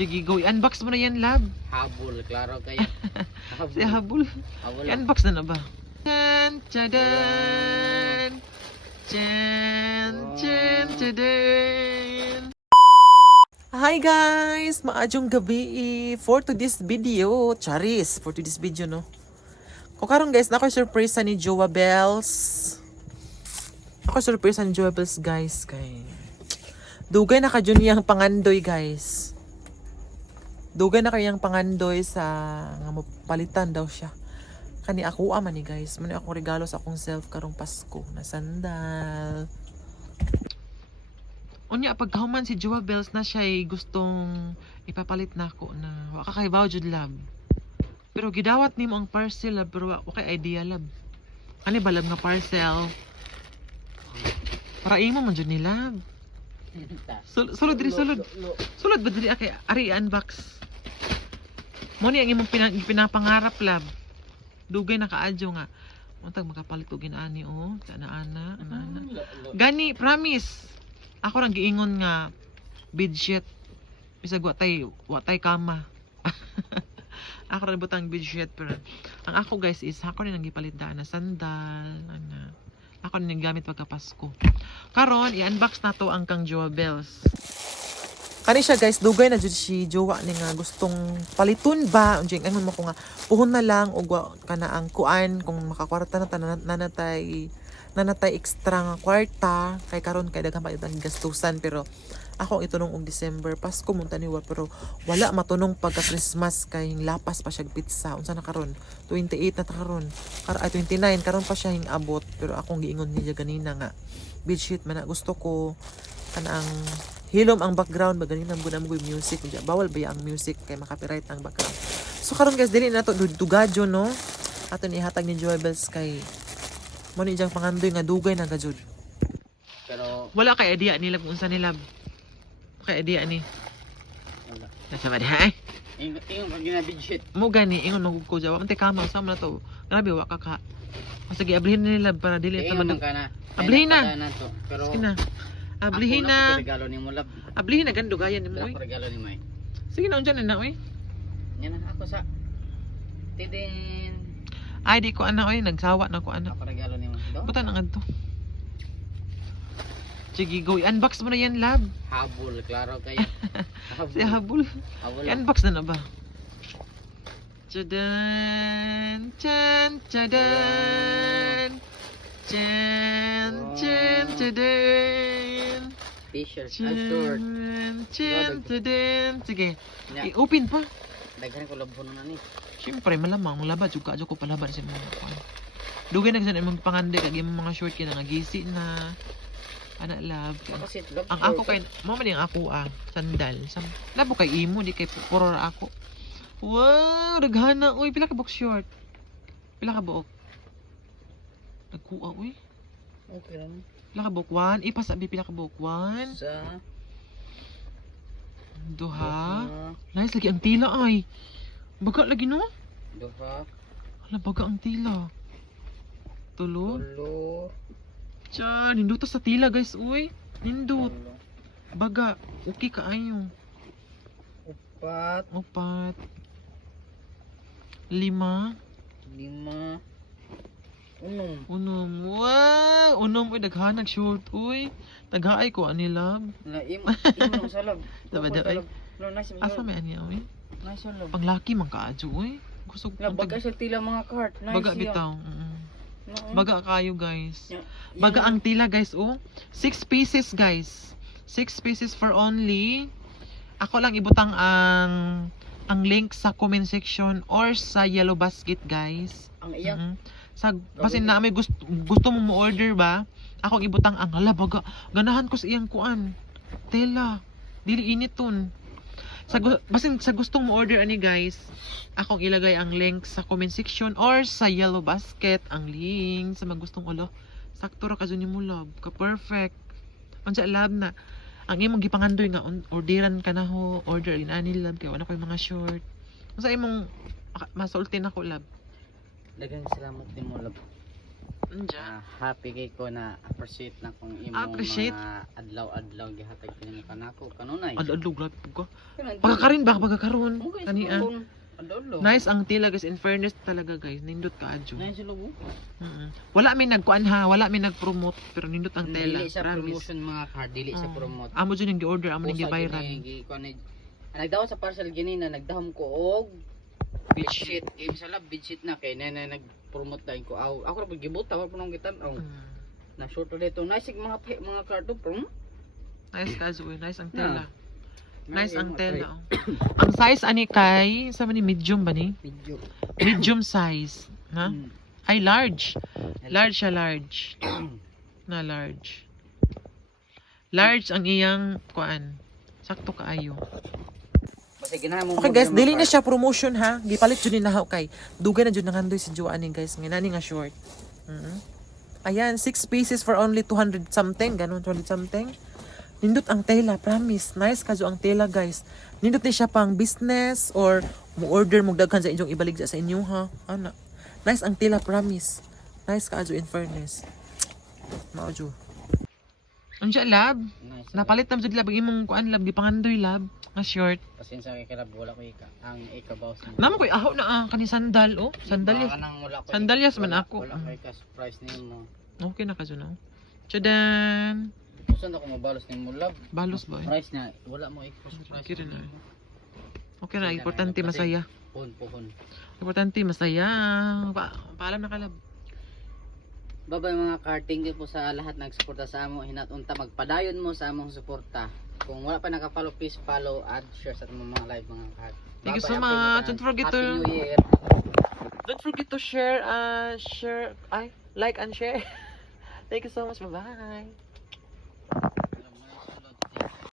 Sige, go. I-unbox mo na yan, lab. Habol, klaro kayo. Si Habol. Habol. I-unbox na ba? Chan, chadan. Chan, chan, chadan. Hi guys! Maadjong gabi for today's video. Charis, for today's video, no? Kung karon guys, nako'y surprise ni Jowa Bells. Ako surprise ni Jowa Bells, guys. Kay dugay na ka niyang pangandoy, guys. Dugay na kayang pangandoy sa nga mapalitan daw siya. Kani ako man ni guys. Mani akong regalo sa akong self karong Pasko na sandal. Unya pagkahuman si Jowa Bells na siya gustong ipapalit na ako na wa ka kay jud lab. Pero gidawat nimo ang parcel lab pero wa kay idea lab. Ani ba lab nga parcel? Para imo man jud ni lab. Sulod diri sulod. Sulod ba diri kay ari unbox. Mo ni ang imong pinapangarap lab. Dugay na kaadyo nga. Untag makapalit og ginani oh, ana. Gani promise. Ako rang giingon nga bedsheet. Bisag wa tay kama. Ako ra butang bedsheet pero ang ako guys is ako rin ang gipalit na sandal ana. Ako rin gamit pagka Pasko. Karon i-unbox na to ang kang Jowa Bells. Kani siya guys, dugay na jud si jowa ni nga gustong paliton ba unjing angon mo ko nga puhon na lang og kana ang kuan kung makakwarta na nanatay extra nga kwarta kay karon kay daghang pa itang gastusan pero ako itunong og December Pasko munta ni pero wala matunong pagka Christmas kay lapas pa siya pizza unsa na karon 28 na ta karon 29 karon pa siya abot pero akong giingon niya ganina nga bedsheet man na gusto ko kanang hilom ang background ba ganina mo na mo music bawal ba ang music kay makapiright ang background so karon guys dili na to dugadyo no aton ihatag ni Jowa Bells kay mo ni jang pangandoy nga dugay na gajud Pero wala kay idea nila kung unsa nila kay idea ni wala. nasa ba diha Ingon pag ginabidget. mo gani ingon magud ko jawa mantay kama sa na to grabe wa ka ka sige ablihin nila para dili ta Ingon man ka na. Ablihin na. Pero sige na ablihin ako na regalo ni mo lab. ablihin na gando gayan ni mo oy Ako regalo ni May. sige na unjan na oy Yan na ako sa tidin. ay di ko ana oy nagsawa na ko ana Ako regalo ni mo. Do. butan ang adto sige go i-unbox mo na yan lab Habol, klaro kayo. si Habol Habol. i-unbox na ba chadan chan chadan chan chan chadan T-shirt, short. chan chadan sige Nya, i-open pa daghan ko labon na ni. siyempre malamang labad juga ko palaban sa mga kuan dugay na sa imong pangande kag imong mga short kina nga gisi na ana love Ako sit lab. ang ako kay mo man yung ako sandal labo kay imo di kay puro ako wow daghana uy pila ka box short pila ka buok nagkuha uy Okay lang. pila ka buok 1 ipasabi pila ka buok 1 Sa duha nice lagi ang tila ay baga lagi no duha, hala baga ang tila tulo tulo, Tiyan, nindot sa tila guys, uy. Nindot. tulo, Baga, okay kaayo. upat, 4 5 lima, 6. Wow, unom uy daghanag short uy. Taghaay ko ani lab. Na imo sa lab. Sabada, ay. No, nice. Asa may ani uy? Nice lab. Panglaki man kaadyo uy. Gusto Na baga sa tila mga cart. Nice. baga siya. bitaw. No. Baga kayo guys. Ya- Baga yan ang tila guys oh. 6 pieces guys. 6 pieces for only. Ako lang ibutang ang link sa comment section or sa yellow basket guys. ang iyak. Sa basin na may gusto mo mo-order ba? Ako ibutang ang hala baga. Ganahan ko sa iyang kuan. Tela. Dili initon. Basin sa gustong mo-order ani guys. Akong ilagay ang link sa comment section or sa yellow basket ang link sa magustong ulo. Sakto ra ka mo love. Ka perfect. Unsa love na ang imong gipangandoy nga orderan ka na ho, order in ani love kay wala koy mga short. Unsa imong masultin ako love? Daghang salamat ni mo lab. Anja. Happy kay ko na appreciate na kung imong Appreciate? mga adlaw-adlaw gihatag kini kanako kanunay. Adlo grabe po ka. Pagkakarin ba pagkakaroon kani Adlaw. Nice ang tila guys, in fairness talaga guys, nindot ka adyo. Nice lugo. Wala may nagkuan ha, wala may nag-promote pero nindot ang tela. Dili sa Promise. promotion mga card, dili sa promote. Amo dyan yung gi-order, amo yung gi-viral. Nagdawon sa parcel gini na nagdahom ko og bedsheet. Game sa lab bedsheet na kay na nag-promote dayon ko. Ako ra pud gibuta wa pa nang gitan-aw. Na short dito. Nice mga card do prom. Nice kaso, nice ang Yeah. tela. Nice ang tela. Ang size ani kay, sa ni medium ba ni? Video. Medium size, ha? Ay large. Large siya large. Na large. Large ang iyang kuan. Sakto kaayo. Basta ginahan mo. Okay guys, dili na siya promotion ha. Gipalit jud ni nahaw kay. Dugay na jud nangandoy si Joanne guys. Nginani nga short. Ayan, 6 pieces for only 200 something, ganun 200 something. Nindot ang tela, promise. Nice kaso ang tela guys. Nindot ni siya pang business or mo order mo daghan sa inyong ibalig sa inyo ha. Ana. Nice ang tela, promise. Nice kaso in fairness. Mao jud. Unsa lab? Nice. Napalit na jud lab ang imong kuan lab, gipangandoy lab nga short. Pasensya kay kalab wala ko ang ikabaw sa. Naman koy aho na kani sandal oh. Sandalyas. Sandalyas man ako. Wala kay ka surprise nimo. Okay na kaso no. Chadan. Saan ako mabalos nimo lab? Balos ba? Price na wala mo surprise. Okay rin na. Okay na, importante masaya. Pohon. Importante masaya. Paalam na kalab. Babay mga karting po sa lahat nagsuporta sa amo. Hinatunta magpadayon mo sa among suporta. Kung wala pa nakapollow, please follow, add, share sa atong mga live mga kart. Thank you so much. Don't forget Happy to New Year. Don't forget to share like and share. Thank you so much. Bye-bye.